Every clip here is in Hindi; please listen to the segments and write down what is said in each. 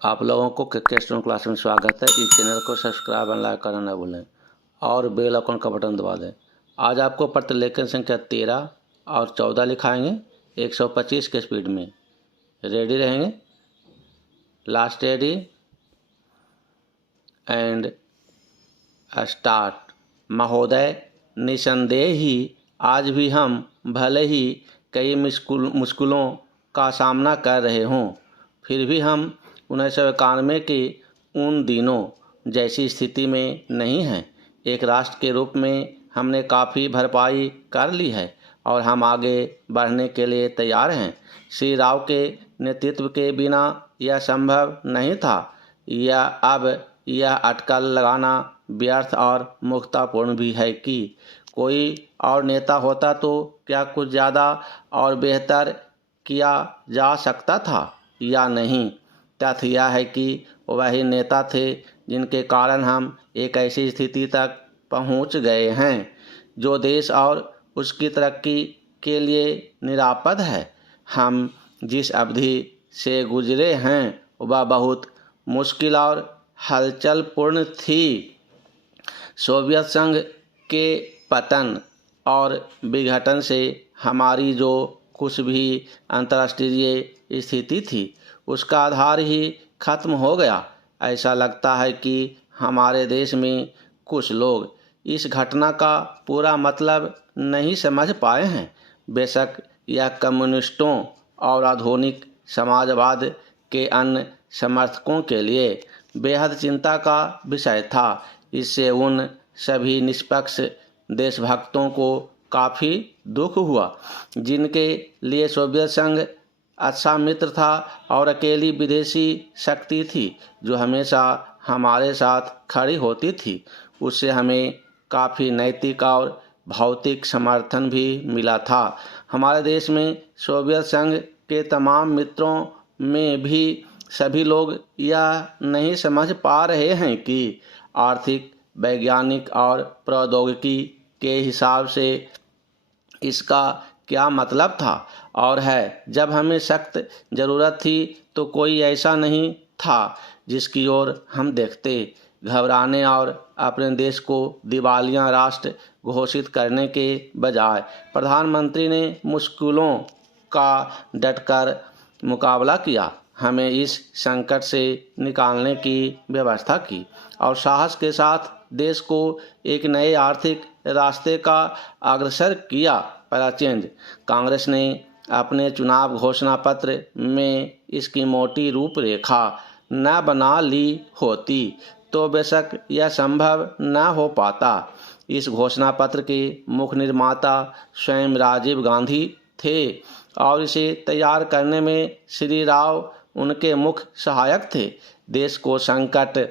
आप लोगों को के स्टूडेंट क्लास में स्वागत है। इस चैनल को सब्सक्राइब एंड लाइक करना न भूलें और बेल आइकन का बटन दबा दें। आज आपको प्रतिलेखन संख्या 13 और 14 लिखाएंगे 125 के स्पीड में। रेडी रहेंगे? Last ready and start. महोदय, निसंदेह ही आज भी हम भले ही कई मुश्किलों का सामना कर रहे हों, फिर भी हम 1991 के उन दिनों जैसी स्थिति में नहीं हैं। एक राष्ट्र के रूप में हमने काफ़ी भरपाई कर ली है और हम आगे बढ़ने के लिए तैयार हैं। श्री राव के नेतृत्व के बिना यह संभव नहीं था। यह अटकल लगाना व्यर्थ और मूर्खतापूर्ण भी है कि कोई और नेता होता तो क्या कुछ ज़्यादा और बेहतर किया जा सकता था या नहीं। तथ्य यह है कि वही नेता थे जिनके कारण हम एक ऐसी स्थिति तक पहुंच गए हैं जो देश और उसकी तरक्की के लिए निरापद है। हम जिस अवधि से गुजरे हैं वह बहुत मुश्किल और हलचलपूर्ण थी। सोवियत संघ के पतन और विघटन से हमारी जो कुछ भी अंतर्राष्ट्रीय स्थिति थी उसका आधार ही खत्म हो गया। ऐसा लगता है कि हमारे देश में कुछ लोग इस घटना का पूरा मतलब नहीं समझ पाए हैं। बेशक यह कम्युनिस्टों और आधुनिक समाजवाद के अन्य समर्थकों के लिए बेहद चिंता का विषय था। इससे उन सभी निष्पक्ष देशभक्तों को काफ़ी दुख हुआ जिनके लिए सोवियत संघ अच्छा मित्र था और अकेली विदेशी शक्ति थी जो हमेशा हमारे साथ खड़ी होती थी। उससे हमें काफ़ी नैतिक और भौतिक समर्थन भी मिला था। हमारे देश में सोवियत संघ के तमाम मित्रों में भी सभी लोग यह नहीं समझ पा रहे हैं कि आर्थिक, वैज्ञानिक और प्रौद्योगिकी के हिसाब से इसका क्या मतलब था और है। जब हमें सख्त ज़रूरत थी तो कोई ऐसा नहीं था जिसकी ओर हम देखते। घबराने और अपने देश को दिवालिया राष्ट्र घोषित करने के बजाय प्रधानमंत्री ने मुश्किलों का डटकर मुकाबला किया, हमें इस संकट से निकालने की व्यवस्था की और साहस के साथ देश को एक नए आर्थिक रास्ते का अग्रसर किया। पैराचेंज। कांग्रेस ने अपने चुनाव घोषणा पत्र में इसकी मोटी रूपरेखा न बना ली होती तो बेशक यह संभव न हो पाता। इस घोषणा पत्र के मुख्य निर्माता स्वयं राजीव गांधी थे और इसे तैयार करने में श्री राव उनके मुख्य सहायक थे। देश को संकट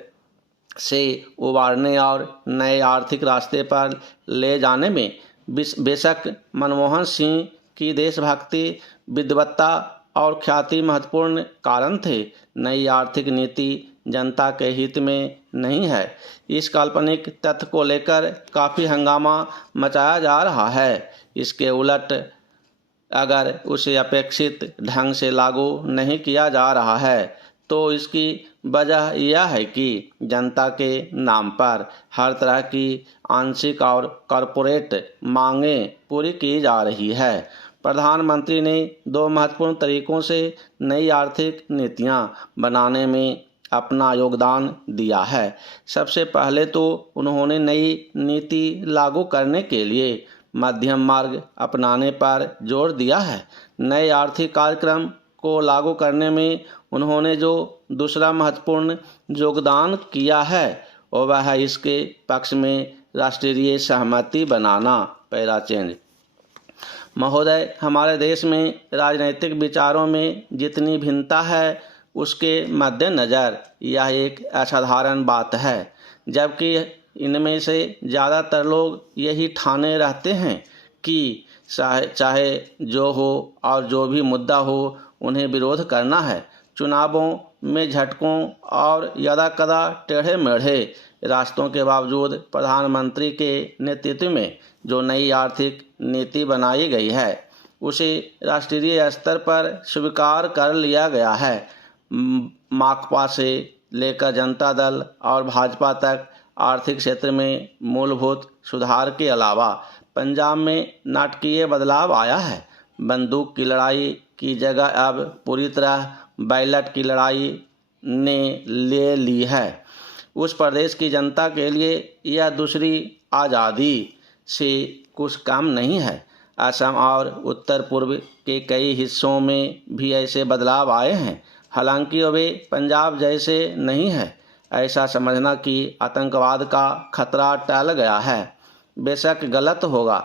से उबारने और नए आर्थिक रास्ते पर ले जाने में बेशक मनमोहन सिंह की देशभक्ति, विद्वत्ता और ख्याति महत्वपूर्ण कारण थे। नई आर्थिक नीति जनता के हित में नहीं है। इस काल्पनिक तथ्य को लेकर काफ़ी हंगामा मचाया जा रहा है। इसके उलट अगर उसे अपेक्षित ढंग से लागू नहीं किया जा रहा है तो इसकी वजह यह है कि जनता के नाम पर हर तरह की आंशिक और कॉरपोरेट मांगें पूरी की जा रही है। प्रधानमंत्री ने दो महत्वपूर्ण तरीकों से नई आर्थिक नीतियां बनाने में अपना योगदान दिया है। सबसे पहले तो उन्होंने नई नीति लागू करने के लिए मध्यम मार्ग अपनाने पर जोर दिया है। नए आर्थिक कार्यक्रम को लागू करने में उन्होंने जो दूसरा महत्वपूर्ण योगदान किया है वह है इसके पक्ष में राष्ट्रीय सहमति बनाना। पैराचेंज। महोदय, हमारे देश में राजनीतिक विचारों में जितनी भिन्नता है उसके मद्देनज़र यह एक असाधारण बात है, जबकि इनमें से ज़्यादातर लोग यही ठाने रहते हैं कि चाहे जो हो और जो भी मुद्दा हो उन्हें विरोध करना है। चुनावों में झटकों और यदाकदा टेढ़े मेढ़े रास्तों के बावजूद प्रधानमंत्री के नेतृत्व में जो नई आर्थिक नीति बनाई गई है उसे राष्ट्रीय स्तर पर स्वीकार कर लिया गया है। माकपा से लेकर जनता दल और भाजपा तक आर्थिक क्षेत्र में मूलभूत सुधार के अलावा पंजाब में नाटकीय बदलाव आया है। बंदूक की लड़ाई की जगह अब पूरी तरह बैलेट की लड़ाई ने ले ली है। उस प्रदेश की जनता के लिए यह दूसरी आज़ादी से कुछ कम नहीं है। असम और उत्तर पूर्व के कई हिस्सों में भी ऐसे बदलाव आए हैं, हालांकि वे पंजाब जैसे नहीं है। ऐसा समझना कि आतंकवाद का खतरा टल गया है बेशक गलत होगा,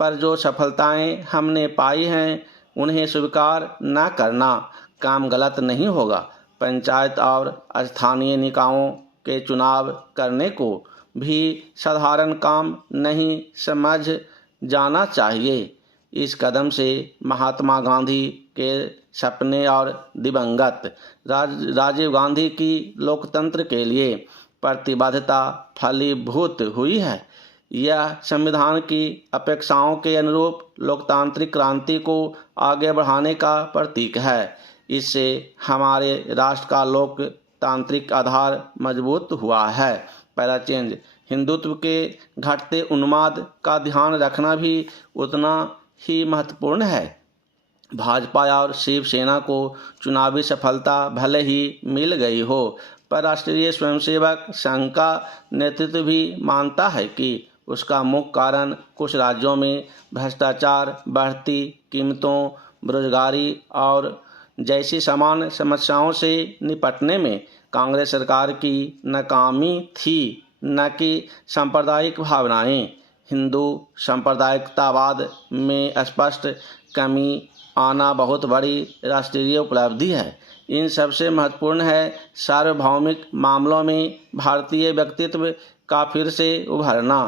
पर जो सफलताएं हमने पाई हैं उन्हें स्वीकार न करना काम गलत नहीं होगा। पंचायत और स्थानीय निकायों के चुनाव करने को भी साधारण काम नहीं समझ जाना चाहिए। इस कदम से महात्मा गांधी के सपने और दिवंगत राजीव गांधी की लोकतंत्र के लिए प्रतिबद्धता फलीभूत हुई है। यह संविधान की अपेक्षाओं के अनुरूप लोकतांत्रिक क्रांति को आगे बढ़ाने का प्रतीक है। इससे हमारे राष्ट्र का लोकतांत्रिक आधार मजबूत हुआ है। पहला चेंज, हिंदुत्व के घटते उन्माद का ध्यान रखना भी उतना ही महत्वपूर्ण है। भाजपा और शिवसेना को चुनावी सफलता भले ही मिल गई हो, पर राष्ट्रीय स्वयंसेवक संघ का नेतृत्व भी मानता है कि उसका मुख्य कारण कुछ राज्यों में भ्रष्टाचार, बढ़ती कीमतों, बेरोजगारी और जैसी सामान्य समस्याओं से निपटने में कांग्रेस सरकार की नाकामी थी, न कि सांप्रदायिक भावनाएं। हिंदू सांप्रदायिकतावाद में स्पष्ट कमी आना बहुत बड़ी राष्ट्रीय उपलब्धि है। इन सबसे महत्वपूर्ण है सार्वभौमिक मामलों में भारतीय व्यक्तित्व का फिर से उभरना।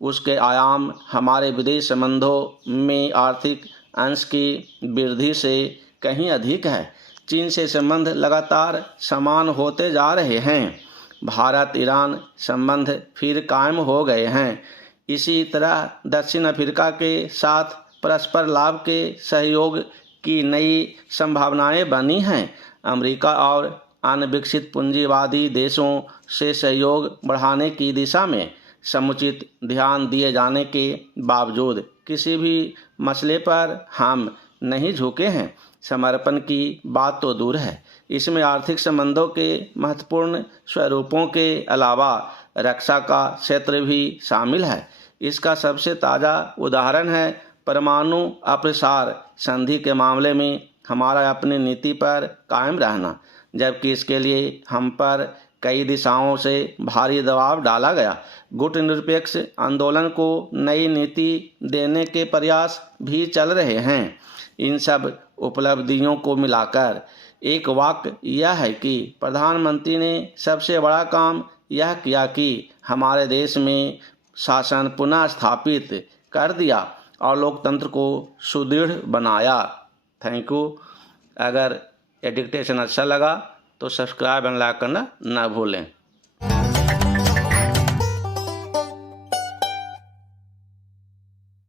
उसके आयाम हमारे विदेश संबंधों में आर्थिक अंश की वृद्धि से कहीं अधिक है। चीन से संबंध लगातार समान होते जा रहे हैं। भारत ईरान संबंध फिर कायम हो गए हैं। इसी तरह दक्षिण अफ्रीका के साथ परस्पर लाभ के सहयोग की नई संभावनाएं बनी हैं। अमेरिका और अन्य विकसित पूंजीवादी देशों से सहयोग बढ़ाने की दिशा में समुचित ध्यान दिए जाने के बावजूद किसी भी मसले पर हम नहीं झुके हैं। समर्पण की बात तो दूर है, इसमें आर्थिक संबंधों के महत्वपूर्ण स्वरूपों के अलावा रक्षा का क्षेत्र भी शामिल है। इसका सबसे ताज़ा उदाहरण है परमाणु अप्रसार संधि के मामले में हमारा अपनी नीति पर कायम रहना, जबकि इसके लिए हम पर कई दिशाओं से भारी दबाव डाला गया। गुटनिरपेक्ष आंदोलन को नई नीति देने के प्रयास भी चल रहे हैं। इन सब उपलब्धियों को मिलाकर एक वाक्य यह है कि प्रधानमंत्री ने सबसे बड़ा काम यह किया कि हमारे देश में शासन पुनः स्थापित कर दिया और लोकतंत्र को सुदृढ़ बनाया। Thank you. अगर ये डिक्टेशन अच्छा लगा तो सब्सक्राइब एंड लाइक करना ना भूलें।